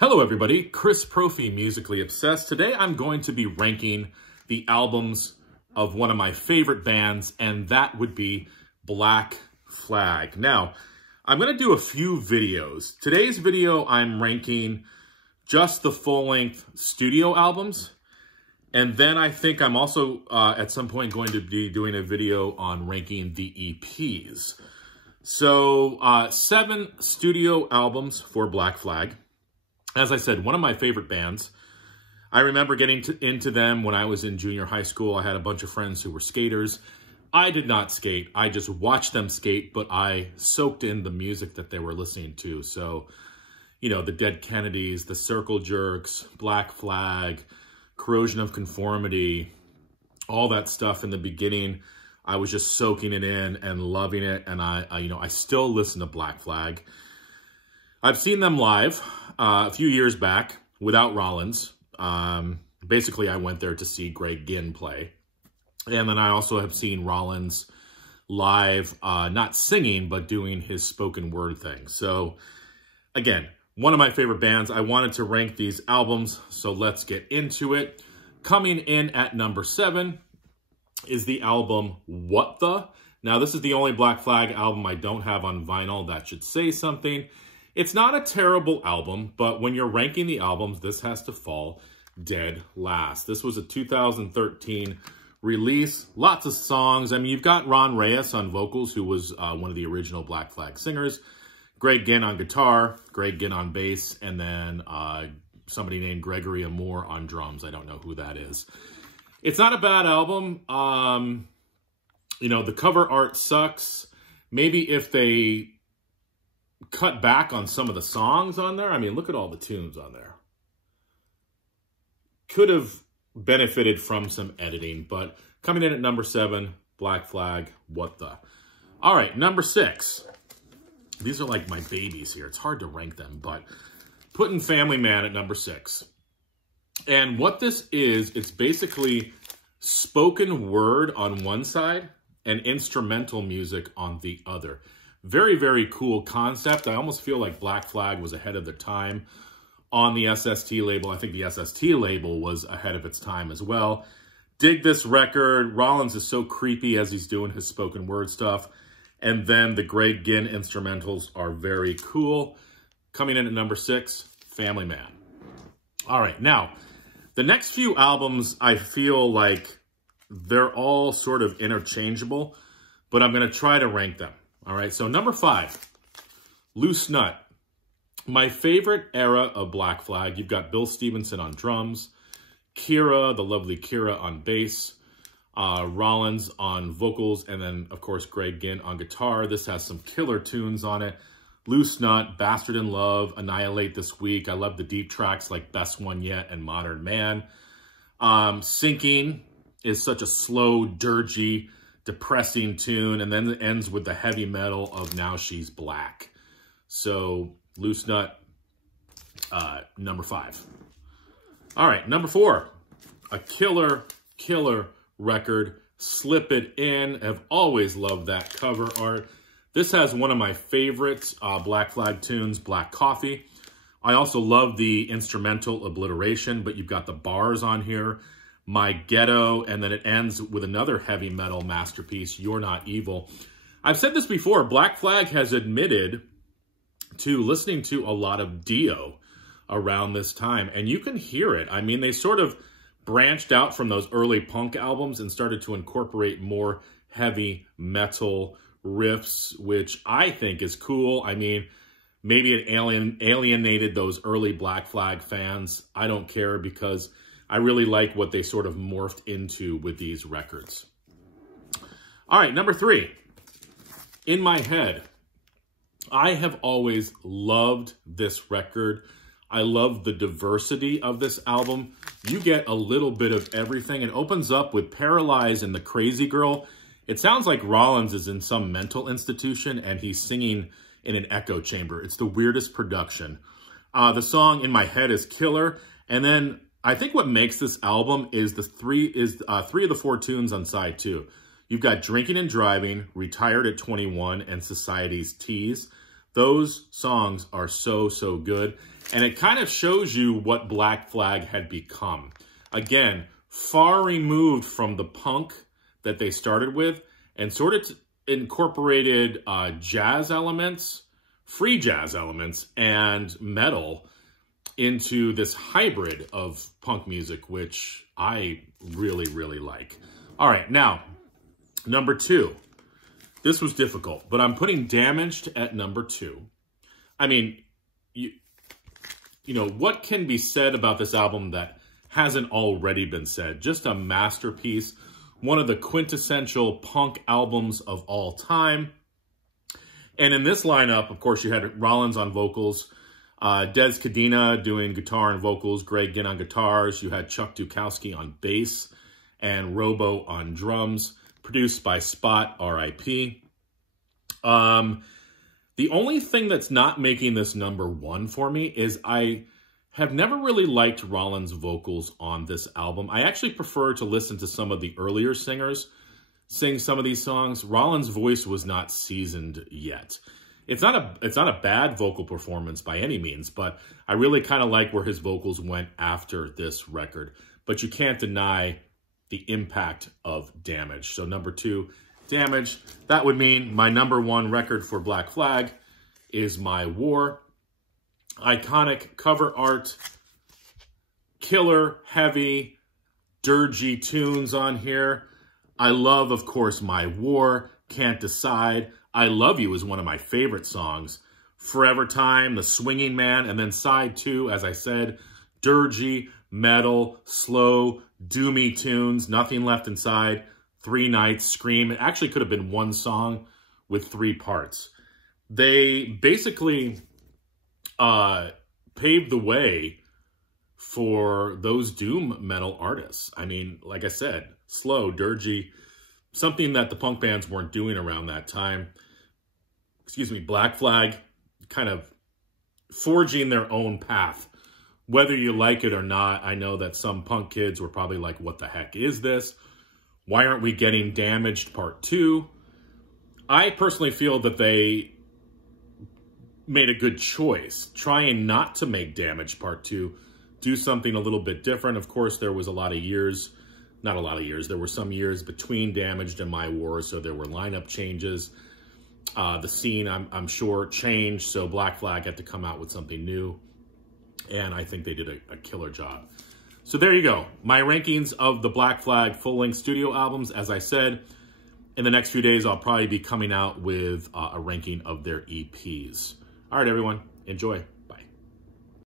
Hello everybody, Chris Profi, Musically Obsessed. Today I'm going to be ranking the albums of one of my favorite bands, and that would be Black Flag. Now, I'm going to do a few videos. Today's video, I'm ranking just the full-length studio albums, and then I think I'm also at some point going to be doing a video on ranking the EPs. So, 7 studio albums for Black Flag. As I said, one of my favorite bands. I remember getting into them when I was in junior high school. I had a bunch of friends who were skaters. I did not skate. I just watched them skate, but I soaked in the music that they were listening to. So, you know, the Dead Kennedys, the Circle Jerks, Black Flag, Corrosion of Conformity, all that stuff in the beginning. I was just soaking it in and loving it. And I still listen to Black Flag. I've seen them live a few years back without Rollins. Basically, I went there to see Greg Ginn play. And then I also have seen Rollins live, not singing, but doing his spoken word thing. So, again, one of my favorite bands. I wanted to rank these albums, so let's get into it. Coming in at number 7 is the album What The? Now, this is the only Black Flag album I don't have on vinyl. That should say something. It's not a terrible album, but when you're ranking the albums, this has to fall dead last. This was a 2013 release. Lots of songs. I mean, you've got Ron Reyes on vocals, who was one of the original Black Flag singers. Greg Ginn on guitar, Greg Ginn on bass, and then somebody named Gregory Amore on drums. I don't know who that is. It's not a bad album. You know, the cover art sucks. Maybe if they cut back on some of the songs on there. I mean, look at all the tunes on there. Could have benefited from some editing, but coming in at number 7, Black Flag, What The? All right, number 6. These are like my babies here. It's hard to rank them, but putting Family Man at number 6. And what this is, it's basically spoken word on one side and instrumental music on the other. Very, very cool concept. I almost feel like Black Flag was ahead of the time on the SST label. I think the SST label was ahead of its time as well. Dig this record. Rollins is so creepy as he's doing his spoken word stuff. And then the Greg Ginn instrumentals are very cool. Coming in at number 6, Family Man. All right, now, the next few albums, I feel like they're all sort of interchangeable, but I'm going to try to rank them. All right, so number 5, Loose Nut. My favorite era of Black Flag. You've got Bill Stevenson on drums, Kira, the lovely Kira on bass, Rollins on vocals, and then, of course, Greg Ginn on guitar. This has some killer tunes on it. Loose Nut, Bastard in Love, Annihilate This Week. I love the deep tracks like Best One Yet and Modern Man. Sinking is such a slow, dirgy, depressing tune, and then it ends with the heavy metal of Now She's Black. So, Loose Nut, number 5. All right, number 4, a killer record, Slip It In. I've always loved that cover art. This has one of my favorites Black Flag tunes, Black Coffee. I also love the instrumental Obliteration, but you've got the bars on here. My Ghetto, and then it ends with another heavy metal masterpiece, You're Not Evil. I've said this before, Black Flag has admitted to listening to a lot of Dio around this time, and you can hear it. I mean, they sort of branched out from those early punk albums and started to incorporate more heavy metal riffs, which I think is cool. I mean, maybe it alienated those early Black Flag fans. I don't care, because I really like what they sort of morphed into with these records. All right, number 3, In My Head. I have always loved this record. I love the diversity of this album. You get a little bit of everything. It opens up with Paralyzed and the Crazy Girl. It sounds like Rollins is in some mental institution and he's singing in an echo chamber. It's the weirdest production. The song In My Head is killer. And then I think what makes this album is three of the 4 tunes on side 2. You've got Drinking and Driving, Retired at 21, and Society's Tease. Those songs are so, so good. And it kind of shows you what Black Flag had become. Again, far removed from the punk that they started with, and sort of incorporated jazz elements, free jazz elements, and metal into this hybrid of punk music, which I really, really like. All right, now, number 2. This was difficult, but I'm putting Damaged at number 2. I mean, you know, what can be said about this album that hasn't already been said? Just a masterpiece, one of the quintessential punk albums of all time. And in this lineup, of course, you had Rollins on vocals, Des Cadena doing guitar and vocals, Greg Ginn on guitars. You had Chuck Dukowski on bass and Robo on drums, produced by Spot, R.I.P. The only thing that's not making this number 1 for me is I have never really liked Rollins' vocals on this album. I actually prefer to listen to some of the earlier singers sing some of these songs. Rollins' voice was not seasoned yet. It's not a bad vocal performance by any means, but I really kind of like where his vocals went after this record. But you can't deny the impact of Damage. So number 2, Damage. That would mean my number 1 record for Black Flag is My War. Iconic cover art, killer, heavy, dirgy tunes on here. I love, of course, My War, Can't Decide. I Love You is one of my favorite songs. Forever Time, The Swinging Man, and then side 2, as I said, dirgy, metal, slow, doomy tunes, Nothing Left Inside, 3 Nights, Scream. It actually could have been one song with 3 parts. They basically paved the way for those doom metal artists. I mean, like I said, slow, dirgy, something that the punk bands weren't doing around that time. Excuse me, Black Flag kind of forging their own path. Whether you like it or not, I know that some punk kids were probably like, what the heck is this? Why aren't we getting Damaged Part 2? I personally feel that they made a good choice, trying not to make Damaged Part 2, do something a little bit different. Of course, there was a lot of years, not a lot of years, there were some years between Damaged and My War, so there were lineup changes. The scene, I'm sure, changed, so Black Flag had to come out with something new, and I think they did a killer job. So there you go. My rankings of the Black Flag full-length studio albums. As I said, in the next few days, I'll probably be coming out with a ranking of their EPs. All right, everyone. Enjoy.